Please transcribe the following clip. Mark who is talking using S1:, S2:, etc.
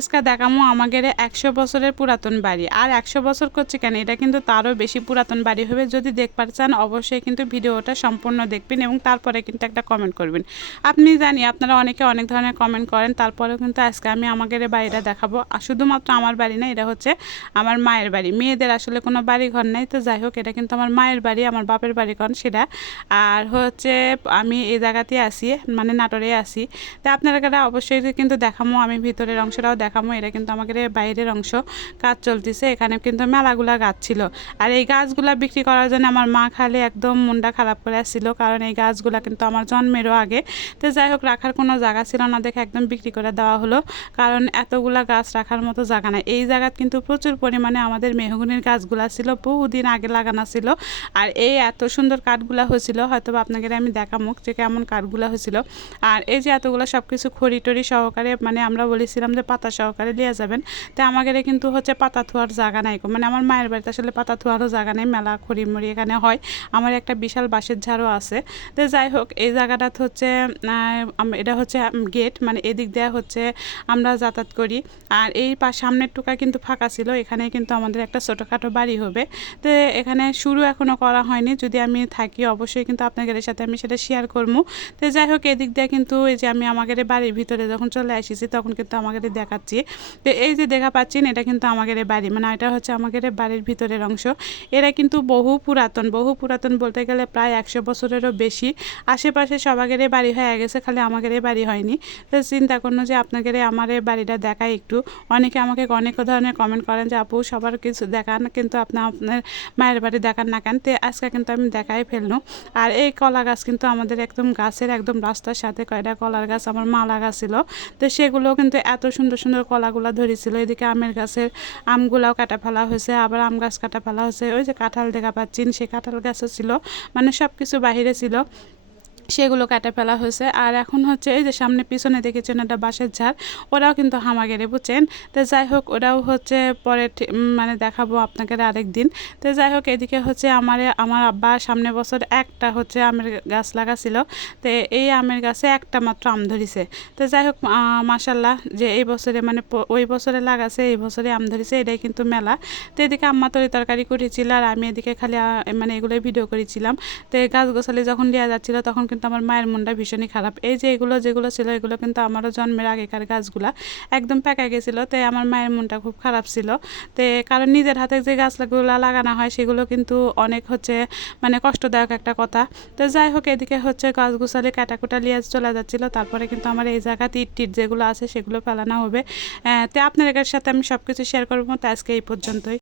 S1: আজকে দেখামো আমাদের একশো বছরের পুরাতন বাড়ি। আর একশো বছর করছে কেন? এটা কিন্তু তারও বেশি পুরাতন বাড়ি হবে। যদি দেখবার চান, অবশ্যই কিন্তু ভিডিওটা সম্পূর্ণ দেখবেন এবং তারপরে কিন্তু একটা কমেন্ট করবেন। আপনি জানি, আপনারা অনেকে অনেক ধরনের কমেন্ট করেন। তারপরেও কিন্তু আজকে আমি আমাদের বাড়িটা দেখাবো। আর শুধুমাত্র আমার বাড়ি না, এটা হচ্ছে আমার মায়ের বাড়ি। মেয়েদের আসলে কোনো বাড়ি ঘর নাই। তো যাই হোক, এটা কিন্তু আমার মায়ের বাড়ি, আমার বাপের বাড়ি ঘর সেটা। আর হচ্ছে আমি এই জায়গাতে আসি মানে নাটোরে আসি তা আপনারা অবশ্যই কিন্তু দেখামো। আমি ভিতরের অংশটাও দেখামো, এটা কিন্তু আমাদের বাইরের অংশ কাজ চলতেছে। এখানে কিন্তু মেলাগুলা গাছ ছিল। আর এই গাছগুলা বিক্রি করার জন্য আমার মা খালি একদম মনটা খারাপ করে আসছিল, কারণ এই গাছগুলা কিন্তু আমার জন্মেরও আগে। তো যাই হোক, রাখার কোনো জায়গা ছিল না দেখে একদম বিক্রি করে দেওয়া হলো, কারণ এতগুলা গাছ রাখার মতো জায়গা নাই। এই জায়গাত কিন্তু প্রচুর পরিমাণে আমাদের মেহগুনির গাছগুলা ছিল, বহুদিন আগে লাগানো ছিল। আর এই এত সুন্দর কাঠগুলা হয়েছিল হয়তো আপনাকে আমি দেখামুক যে কেমন কাঠগুলা হয়েছিল। আর এই যে এতগুলো সব কিছু খড়ি টড়ি সহকারে মানে আমরা বলেছিলাম যে পাতা সহকারে নিয়ে যাবেন। তো আমাদের কিন্তু হচ্ছে পাতা থোয়ার জায়গা নাই মানে আমার মায়ের বাড়িতে আসলে পাতা থোয়ারও জায়গা নেই, মেলা খড়ি মুড়ি এখানে হয়। আমার একটা বিশাল বাঁশের ঝাড়ও আছে। তো যাই হোক, এই জায়গাটা হচ্ছে এটা হচ্ছে গেট মানে এদিক দেওয়া হচ্ছে আমরা যাতায়াত করি। আর এই সামনের টুকা কিন্তু ফাঁকা ছিল, এখানে কিন্তু আমাদের একটা ছোটোখাটো বাড়ি হবে। তো এখানে শুরু এখনও করা হয়নি। যদি আমি থাকি, অবশ্যই কিন্তু আপনাদের সাথে আমি সেটা শেয়ার করব। তো যাই হোক, এদিক দিয়ে কিন্তু এই যে আমি আমাদের বাড়ির ভিতরে যখন চলে আসিছি, তখন কিন্তু আমাদের দেখাচ্ছি। তো এই যে দেখা পাচ্ছেন, এটা কিন্তু আমাদের বাড়ি। মানে এটা হচ্ছে আমাদের বাড়ির ভিতরের অংশ। এরা কিন্তু বহু পুরাতন বহু পুরাতন বলতে গেলে প্রায় একশো বছরেরও বেশি। আশেপাশে সবাগের বাড়ি হয়ে গেছে, খালি আমাদের বাড়ি হয়নি। তো চিন্তা করুন যে আপনাদের আমার বাড়িটা দেখায় একটু। অনেকে আমাকে অনেক ধরনের কমেন্ট করেন যে, আপু, সবার কিছু দেখান, কিন্তু আপনার আপনার মায়ের বাড়ি দেখান না কেন? তো আজকে কিন্তু আমি দেখাই ফেললাম আর এই কলা গাছ কিন্তু আমাদের একদম গাছের একদম রাস্তার সাথে কয়টা কলার গাছ, আমার মা ছিল। তো সেগুলো কিন্তু এত সুন্দর সুন্দর কলাগুলো ধরেছিল এদিকে আমের গাছের আমগুলাও কাটা ফেলা হয়েছে আবার আম গাছ কাটা ফেলা হয়েছে ওই যে কাঁঠাল দেখা পাচ্ছেন সে কাঁঠাল গাছও ছিল মানে সব কিছু বাহিরে ছিল। সেগুলো কাটা ফেলা হয়েছে। আর এখন হচ্ছে এই যে সামনে পিছনে দেখেছেন একটা বাঁশের ঝাড়, ওরাও কিন্তু হামাগেরে বুঝছেন? তো যাই হোক, ওরাও হচ্ছে পরে মানে দেখাবো আপনাকে আরেক দিন। তো যাই হোক, এদিকে হচ্ছে আমার আমার আব্বা সামনে বছর একটা হচ্ছে আমের গাছ লাগাছিল। তো এই আমের গাছে একটা মাত্র আম ধরিছে। তো যাই হোক মাসাল্লাহ যে এই বছরে মানে ওই বছরে লাগাছে, এই বছরে আম ধরিছে, এটাই কিন্তু মেলা। তো এদিকে আম্মা তরি তরকারি করেছিল, আর আমি এদিকে খালি মানে এগুলোই ভিডিও করেছিলাম। তো গাছ গোছালি যখন দেওয়া যাচ্ছিল, তখন কিন্তু আমার মায়ের মনটা ভীষণই খারাপ। এই যে এগুলো যেগুলো ছিল, এগুলো কিন্তু আমারও জন্মের আগেকার গাছগুলা একদম পেকে গেছিল। তাই আমার মায়ের মনটা খুব খারাপ ছিল। তো কারণ নিজের হাতে যে গাছগুলো লাগানো হয়, সেগুলো কিন্তু অনেক হচ্ছে মানে কষ্টদায়ক একটা কথা। তো যাই হোক, এদিকে হচ্ছে গাছ গোছালি কাটাকুটা নিয়ে চলে যাচ্ছিল। তারপরে কিন্তু আমার এই জায়গাতে ইট টিট যেগুলো আছে, সেগুলো ফেলানো হবে। তো আপনাদের সাথে আমি সব কিছু শেয়ার করব। তো আজকে এই পর্যন্তই।